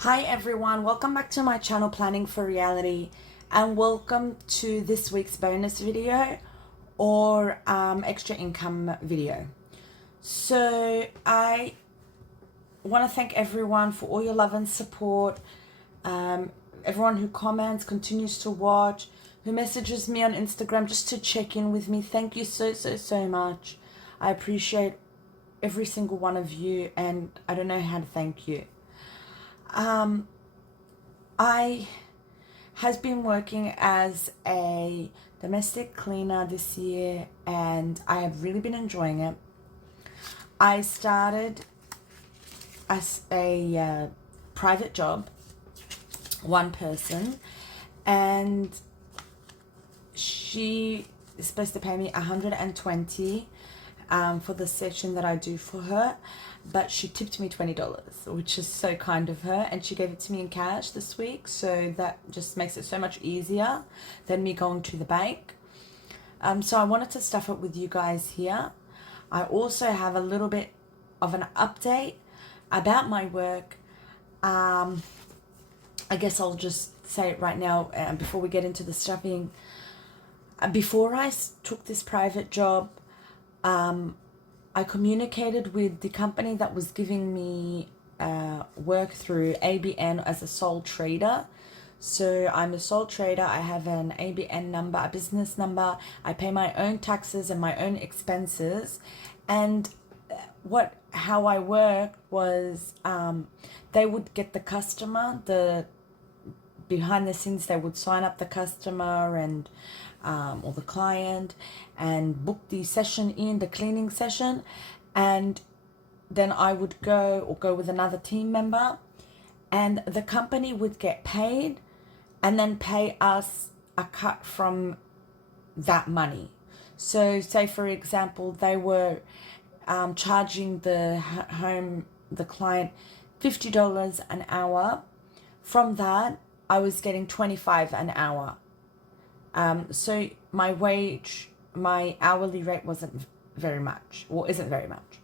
Hi everyone, welcome back to my channel Planning for Reality, and welcome to this week's bonus video or extra income video. So I want to thank everyone for all your love and support, everyone who comments, continues to watch, who messages me on Instagram just to check in with me. Thank you so much. I appreciate every single one of you, and I don't know how to thank you. I has been working as a domestic cleaner this year, and I have really been enjoying it. I started as a private job, one person, and she is supposed to pay me $120 for the session that I do for her, but she tipped me $20, which is so kind of her, and she gave it to me in cash this week, so that just makes it so much easier than me going to the bank. So I wanted to stuff it with you guys here. I also have a little bit of an update about my work. I guess I'll just say it right now before we get into the stuffing. Before I took this private job, I communicated with the company that was giving me work through ABN as a sole trader. So I'm a sole trader. I have an ABN number, a business number. I pay my own taxes and my own expenses. And how I worked was they would get the customer, behind the scenes they would sign up the customer and or the client and book the session in, the cleaning session, and then I would go with another team member, and the company would get paid and then pay us a cut from that money. So say for example they were charging the client $50 an hour. From that I was getting $25 an hour. So my hourly rate wasn't very much, or isn't very much.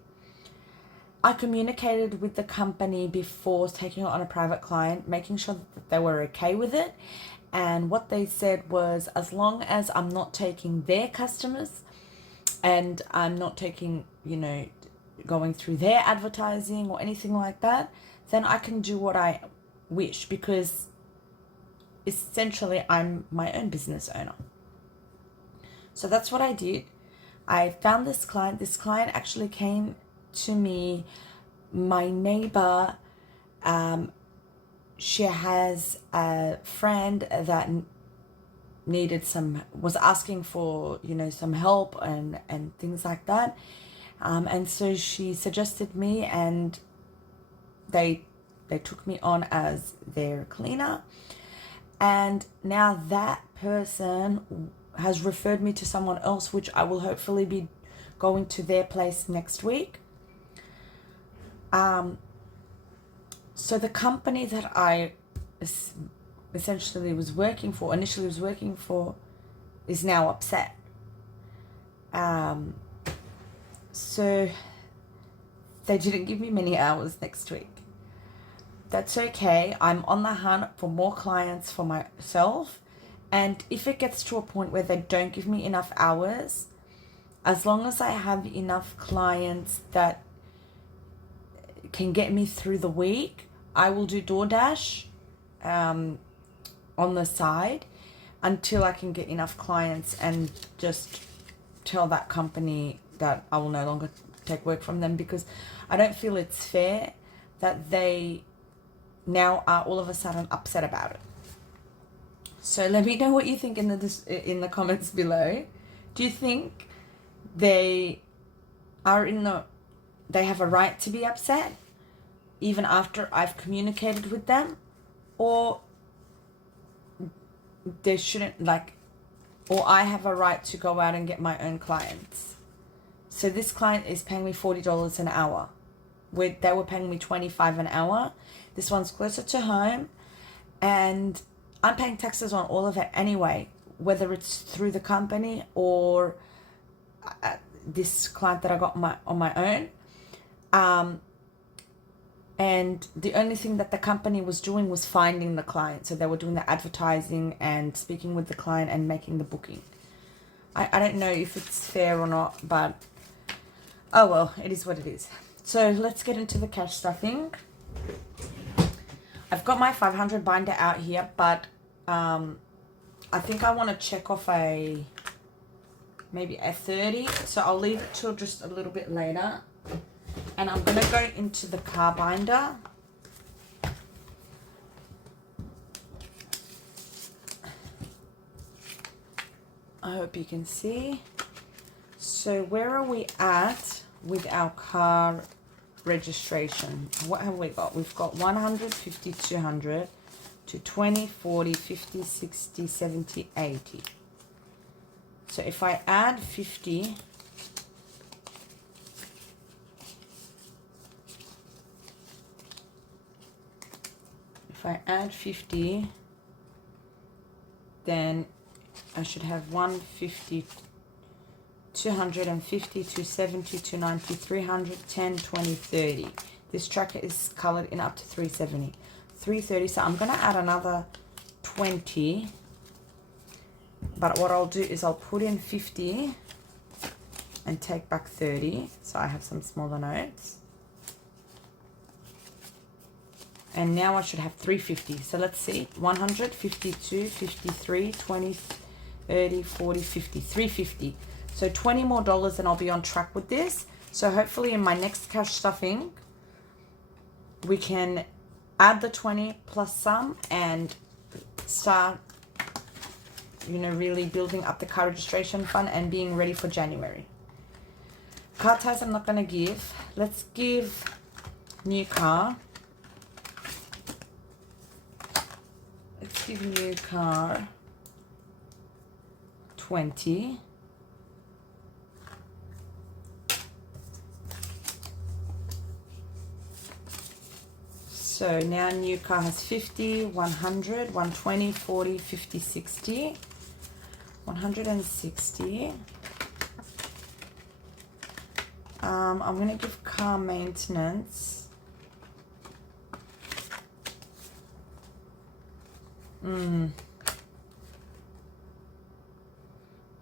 I communicated with the company before taking it on a private client, making sure that they were okay with it. And what they said was, as long as I'm not taking their customers and I'm not taking, going through their advertising or anything like that, then I can do what I wish, because essentially I'm my own business owner. So that's what I did. I found this client. This client actually came to me. My neighbor, she has a friend that was asking for, some help and things like that. And so she suggested me, and they took me on as their cleaner. And now that person has referred me to someone else, which I will hopefully be going to their place next week. So the company that I essentially initially was working for, is now upset. So they didn't give me many hours next week. That's okay. I'm on the hunt for more clients for myself. And if it gets to a point where they don't give me enough hours, as long as I have enough clients that can get me through the week, I will do DoorDash on the side until I can get enough clients, and just tell that company that I will no longer take work from them, because I don't feel it's fair that they now are all of a sudden upset about it. So let me know what you think in the comments below. Do you think they have a right to be upset even after I've communicated with them, or they shouldn't, or I have a right to go out and get my own clients? So this client is paying me $40 an hour. They were paying me $25 an hour. This one's closer to home, and I'm paying taxes on all of it anyway, whether it's through the company or this client that I got on my own. And the only thing that the company was doing was finding the client. So they were doing the advertising and speaking with the client and making the booking. I don't know if it's fair or not, but oh well, it is what it is. So let's get into the cash stuffing. I've got my 500 binder out here, but I think I want to check off maybe a 30. So I'll leave it till just a little bit later. And I'm going to go into the car binder. I hope you can see. So where are we at with our car registration? What have we got? We've got 100, 50, 200 to 20, 40, 50, 60, 70, 80. So if I add 50, then I should have 150, 250, 270, 290, 300, 10, 20, 30. This tracker is colored in up to 370. 330, so I'm going to add another 20. But what I'll do is I'll put in 50 and take back 30. So I have some smaller notes. And now I should have 350. So let's see. 100, 52, 53, 20, 30, 40, 50. 350. So $20 more and I'll be on track with this. So hopefully in my next cash stuffing, we can add the 20 plus some and start, you know, really building up the car registration fund and being ready for January. Car ties I'm not going to give. Let's give new car. Let's give new car 20. So now new car has 50, 100, 120, 40, 50, 60, 160. I'm going to give car maintenance.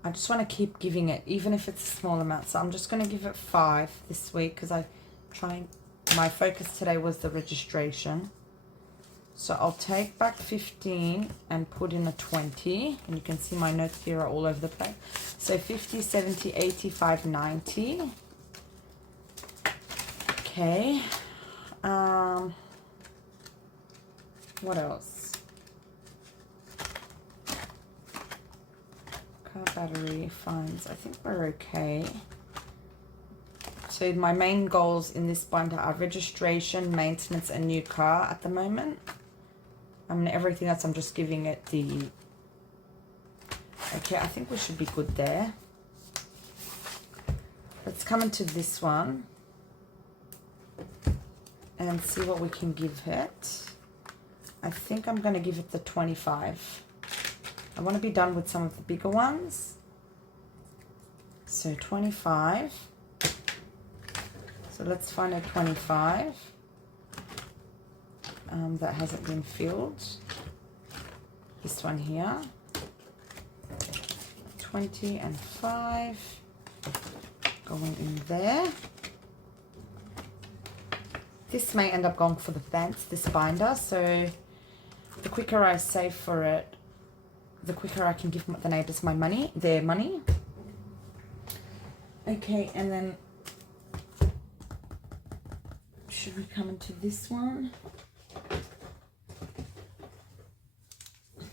I just want to keep giving it, even if it's a small amount. So I'm just going to give it 5 this week because my focus today was the registration. So I'll take back 15 and put in a 20. And you can see my notes here are all over the place. So 50, 70, 85, 90. Okay. What else? Car battery fines. I think we're okay. So my main goals in this binder are registration, maintenance, and new car at the moment. I mean, everything else I'm just giving it the... Okay, I think we should be good there. Let's come into this one and see what we can give it. I think I'm going to give it the 25. I want to be done with some of the bigger ones. So 25. So let's find a 25 that hasn't been filled. This one here. 20 and 5 going in there. This may end up going for the fence, this binder. So the quicker I save for it, the quicker I can give the neighbors their money. Okay, and then should we come into this one? I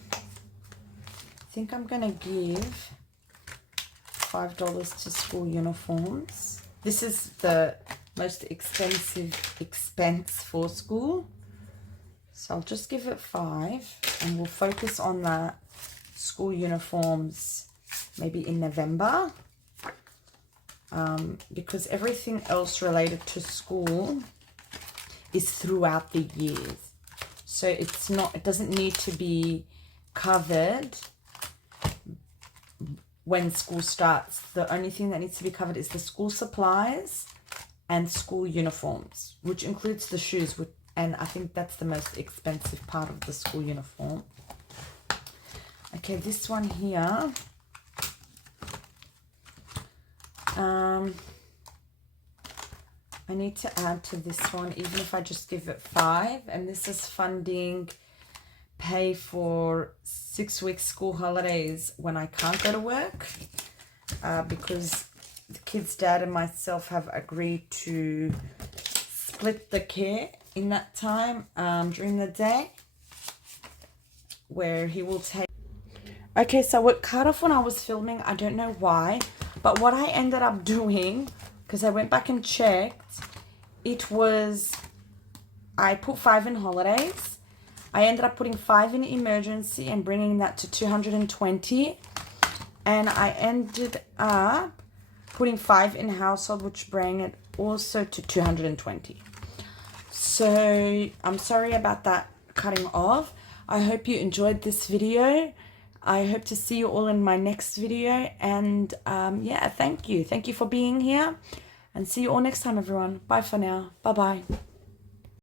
think I'm going to give $5 to school uniforms. This is the most expensive expense for school. So I'll just give it 5 and we'll focus on that school uniforms maybe in November. Because everything else related to school is throughout the years. So it doesn't need to be covered when school starts. The only thing that needs to be covered is the school supplies and school uniforms, which includes the shoes, And I think that's the most expensive part of the school uniform. Okay, this one here. I need to add to this one, even if I just give it 5. And this is funding pay for 6 weeks school holidays when I can't go to work, because the kid's dad and myself have agreed to split the care in that time during the day, where he will take. Okay, so it cut off when I was filming. I don't know why, but what I ended up doing, because I went back and checked, it was, I put 5 in holidays. I ended up putting 5 in emergency and bringing that to 220. And I ended up putting 5 in household, which bring it also to 220. So I'm sorry about that cutting off. I hope you enjoyed this video. I hope to see you all in my next video. And yeah, thank you. Thank you for being here. And see you all next time, everyone. Bye for now. Bye-bye.